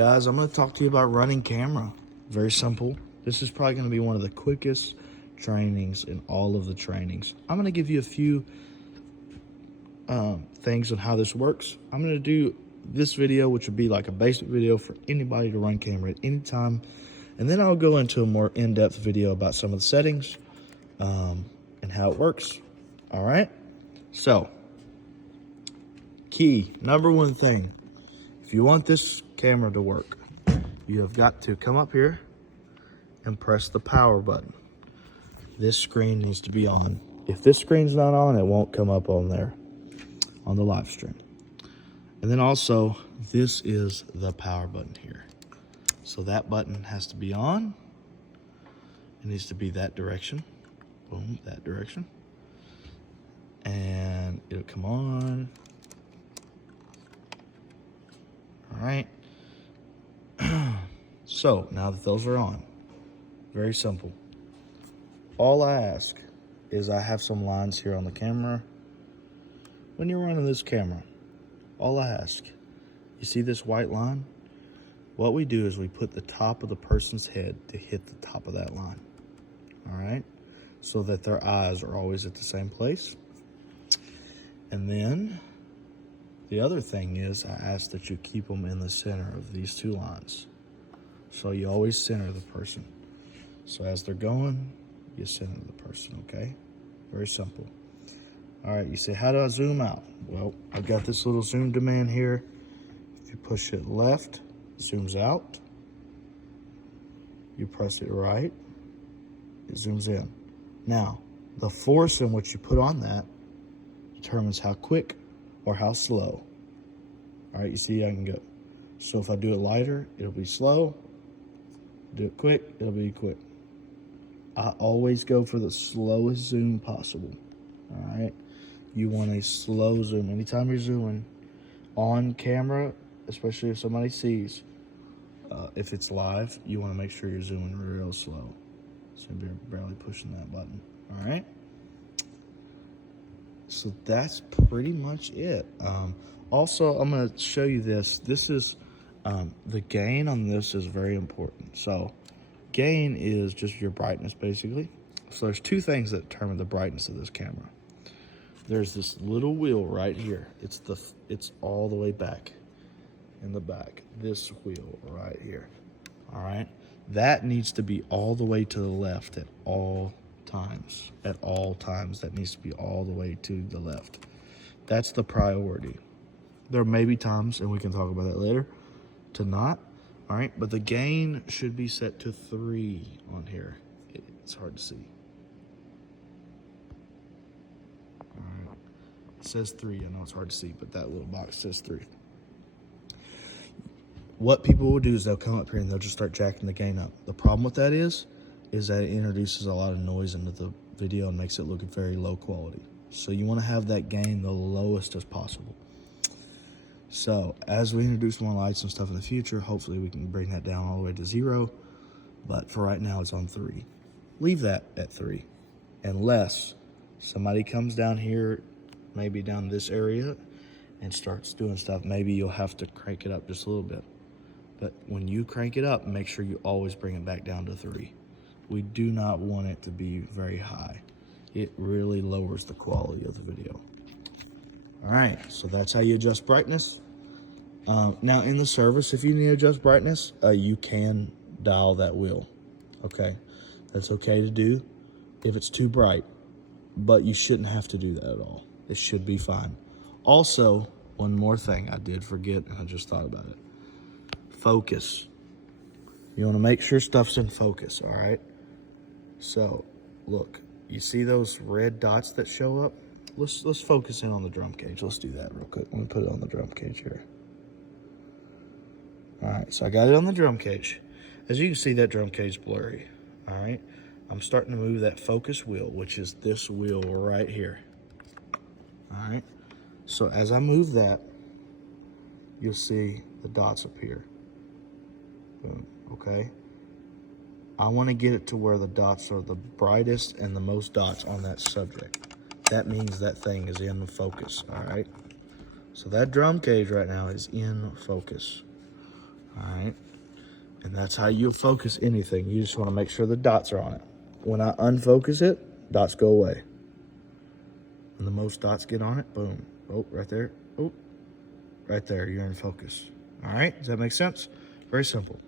Guys, I'm going to talk to you about running camera. Very simple. This is probably going to be one of the quickest trainings in all of the trainings. I'm going to give you a few things on how this works. I'm going to do this video, which would be like a basic video for anybody to run camera at any time. And then I'll go into a more in-depth video about some of the settings and how it works. All right? So, key, number one thing. If you want this camera to work, you have got to come up here and press the power button. This screen needs to be on. If this screen's not on, it won't come up on there, on the live stream. And then also, this is the power button here. So that button has to be on. It needs to be that direction. Boom, that direction. And it'll come on. All right. So now that those are on, very simple. All I ask is I have some lines here on the camera. When you're running this camera, all I ask, you see this white line? What we do is we put the top of the person's head to hit the top of that line. All right? So that their eyes are always at the same place. And then the other thing is I ask that you keep them in the center of these two lines. So you always center the person. So as they're going, you center the person, okay? Very simple. All right, you say, how do I zoom out? Well, I've got this little zoom command here. If you push it left, it zooms out. You press it right, it zooms in. Now, the force in which you put on that determines how quick or how slow. All right, you see I can go. So if I do it lighter, it'll be slow. Do it quick, it'll be quick. I always go for the slowest zoom possible. All right, you want a slow zoom. Anytime you're zooming on camera, especially if somebody sees, if it's live, you want to make sure you're zooming real slow. So you're barely pushing that button. All right. So that's pretty much it. Also, I'm going to show you this. This is the gain on this is very important. So gain is just your brightness, basically. So there's two things that determine the brightness of this camera. There's this little wheel right here. It's all the way back in the back. This wheel right here. All right. That needs to be all the way to the left at all times. At all times, that needs to be all the way to the left. That's the priority. There may be times, and we can talk about that later, to not. All right, but the gain should be set to 3 on here. It's hard to see. All right, it says 3. I know it's hard to see, but that little box says 3. What people will do is they'll come up here and they'll just start jacking the gain up. The problem with that is that it introduces a lot of noise into the video and makes it look very low quality. So you want to have that gain the lowest as possible. So as we introduce more lights and stuff in the future, hopefully we can bring that down all the way to 0. But for right now, it's on 3. Leave that at 3. Unless somebody comes down here, maybe down this area, and starts doing stuff, maybe you'll have to crank it up just a little bit. But when you crank it up, make sure you always bring it back down to 3. We do not want it to be very high. It really lowers the quality of the video. All right, so that's how you adjust brightness. Now in the service, if you need to adjust brightness, you can dial that wheel, okay? That's okay to do if it's too bright, but you shouldn't have to do that at all. It should be fine. Also, one more thing I did forget, and I just thought about it. Focus. You want to make sure stuff's in focus, all right? So, look, you see those red dots that show up? Let's focus in on the drum cage. Let's do that real quick. Let me put it on the drum cage here. All right, so I got it on the drum cage. As you can see, that drum cage is blurry, all right? I'm starting to move that focus wheel, which is this wheel right here, all right? So as I move that, you'll see the dots appear. Boom, okay? I want to get it to where the dots are the brightest and the most dots on that subject. That means that thing is in focus, all right? So that drum cage right now is in focus, All right. And that's how you focus anything. You just want to make sure the dots are on it. When I unfocus it, dots go away. And the most dots get on it, boom. Oh, right there. Oh, right there. You're in focus. All right. Does that make sense? Very simple.